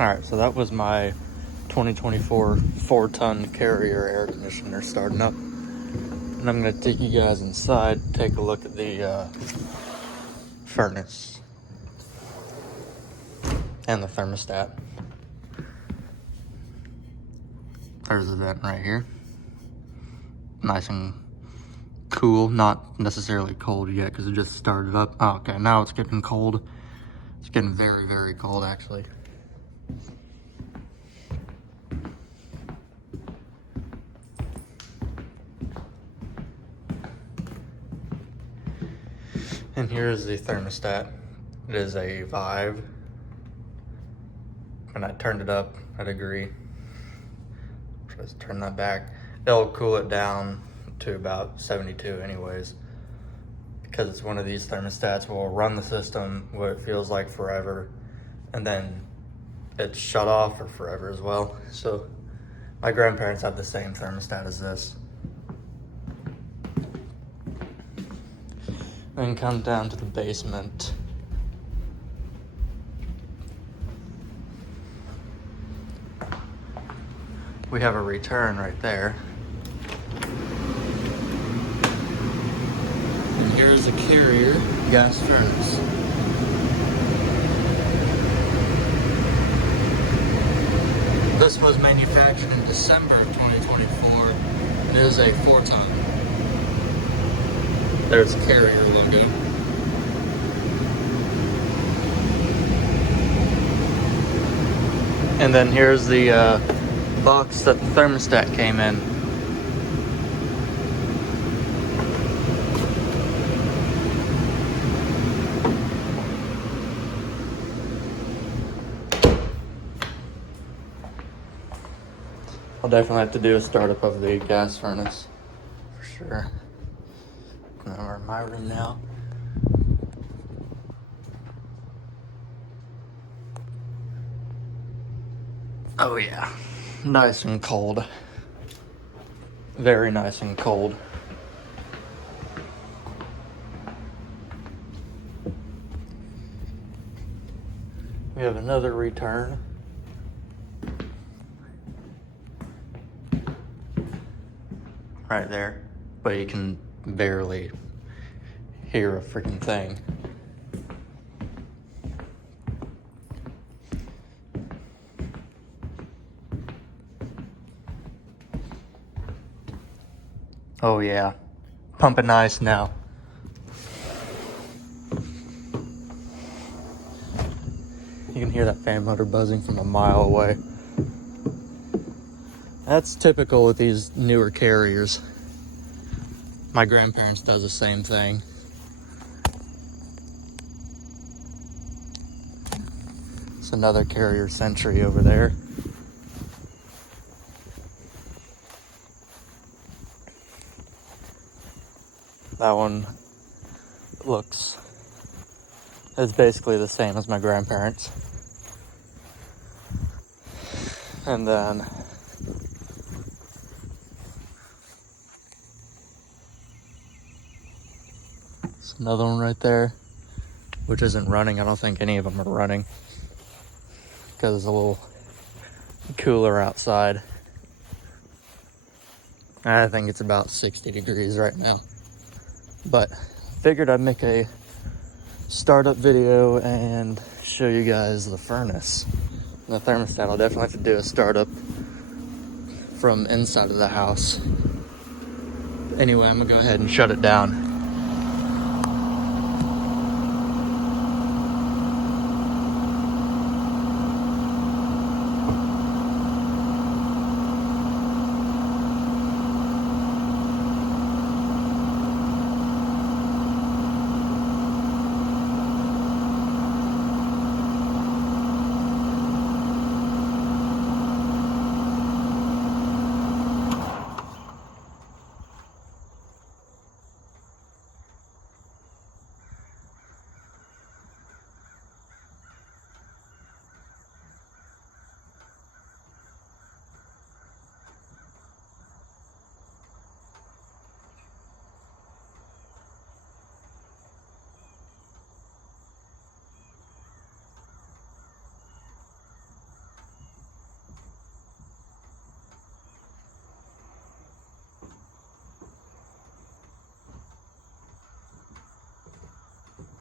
Alright, so that was my 2024 4-ton Carrier air conditioner starting up. And I'm going to take you guys inside, take a look at the furnace and the thermostat. There's the vent right here. Nice and cool, not necessarily cold yet because it just started up. Oh, okay, now it's getting cold. It's getting very, very cold actually. And here's the thermostat. It is a Vive. When I turned it up a degree, just turn that back, it'll cool it down to about 72 anyways. Because it's one of these thermostats will run the system what it feels like forever, and then it's shut off for forever as well. So my grandparents have the same thermostat as this. Then come down to the basement. We have a return right there. And here's a Carrier gas furnace. This was manufactured in December of 2024. It is a 4-ton. There's a Carrier logo. And then here's the box that the thermostat came in. I'll definitely have to do a startup of the gas furnace for sure. We're in my room now. Oh yeah, nice and cold. Very nice and cold. We have another return. Right there, but you can barely hear a freaking thing. Oh yeah, pumping ice now. You can hear that fan motor buzzing from a mile away. That's typical with these newer Carriers. My grandparents does the same thing. It's another Carrier Sentry over there. That one looks, it's basically the same as my grandparents. And then there's another one right there, which isn't running. I don't think any of them are running because it's a little cooler outside. I think it's about 60 degrees right now. But figured I'd make a startup video and show you guys the furnace and the thermostat. I'll definitely have to do a startup from inside of the house. Anyway, I'm gonna go ahead and shut it down.